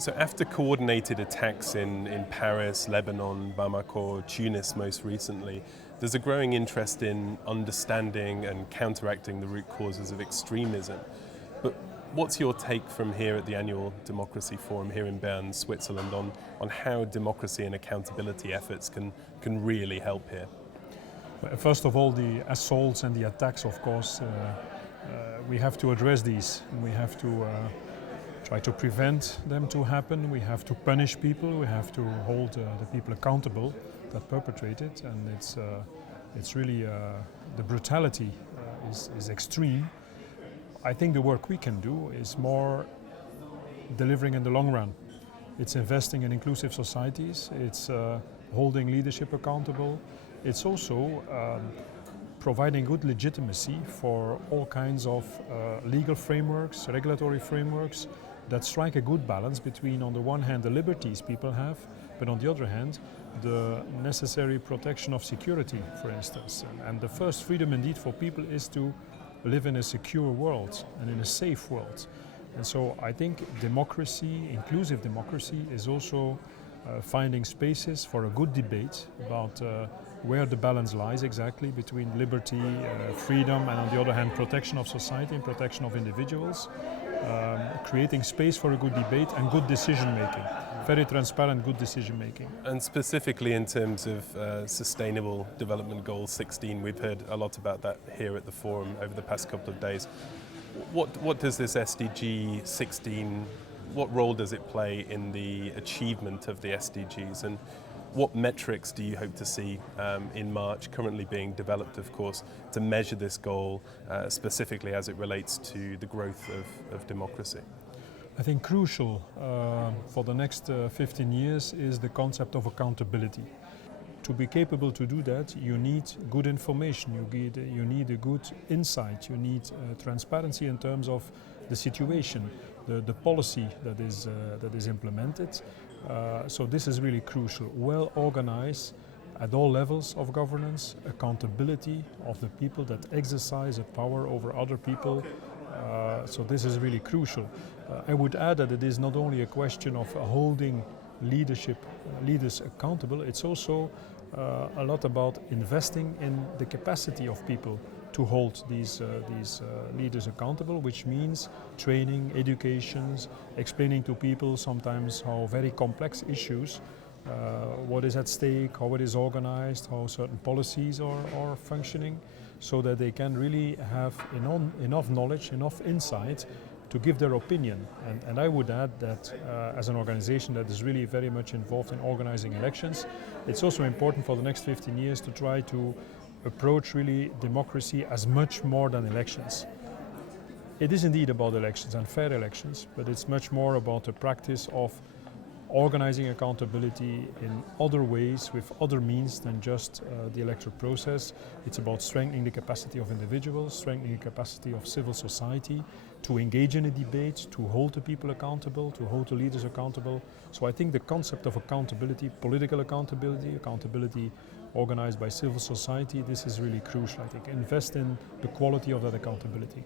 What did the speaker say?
So after coordinated attacks in Paris, Lebanon, Bamako, Tunis most recently, there's a growing interest in understanding and counteracting the root causes of extremism. But what's your take from here at the annual Democracy Forum here in Bern, Switzerland, on how democracy and accountability efforts can really help here? First of all, the assaults and the attacks, of course, we have to address these. We have to try to prevent them to happen. We have to punish people. We have to hold the people accountable that perpetrate it. And it's really the brutality is extreme. I think the work we can do is more delivering in the long run. It's investing in inclusive societies. It's holding leadership accountable. It's also providing good legitimacy for all kinds of legal frameworks, regulatory frameworks that strike a good balance between, on the one hand, the liberties people have, but on the other hand, the necessary protection of security, for instance. And the first freedom indeed for people is to live in a secure world and in a safe world. And so I think democracy, inclusive democracy, is also finding spaces for a good debate about where the balance lies exactly between liberty, freedom, and on the other hand protection of society and protection of individuals, creating space for a good debate and good decision making, very transparent good decision making. And specifically in terms of Sustainable Development Goal 16, we've heard a lot about that here at the forum over the past couple of days. What does this SDG 16, what role does it play in the achievement of the SDGs, and what metrics do you hope to see in March, currently being developed, of course, to measure this goal, specifically as it relates to the growth of democracy? I think crucial for the next 15 years is the concept of accountability. To be capable to do that, you need good information, you need a good insight, you need transparency in terms of the situation, the policy that is implemented. So this is really crucial. Well organized at all levels of governance, accountability of the people that exercise a power over other people. So this is really crucial. I would add that it is not only a question of holding leaders accountable, it's also a lot about investing in the capacity of people to hold these leaders accountable, which means training, educations, explaining to people sometimes how very complex issues, what is at stake, how it is organized, how certain policies are functioning, so that they can really have enough knowledge, enough insight to give their opinion. And I would add that as an organization that is really very much involved in organizing elections, it's also important for the next 15 years to try to approach really democracy as much more than elections. It is indeed about elections and fair elections, but it's much more about the practice of organizing accountability in other ways with other means than just the electoral process. It's about strengthening the capacity of individuals, strengthening the capacity of civil society to engage in a debate, to hold the people accountable, to hold the leaders accountable. So I think the concept of accountability, political accountability organized by civil society, this is really crucial. I think invest in the quality of that accountability.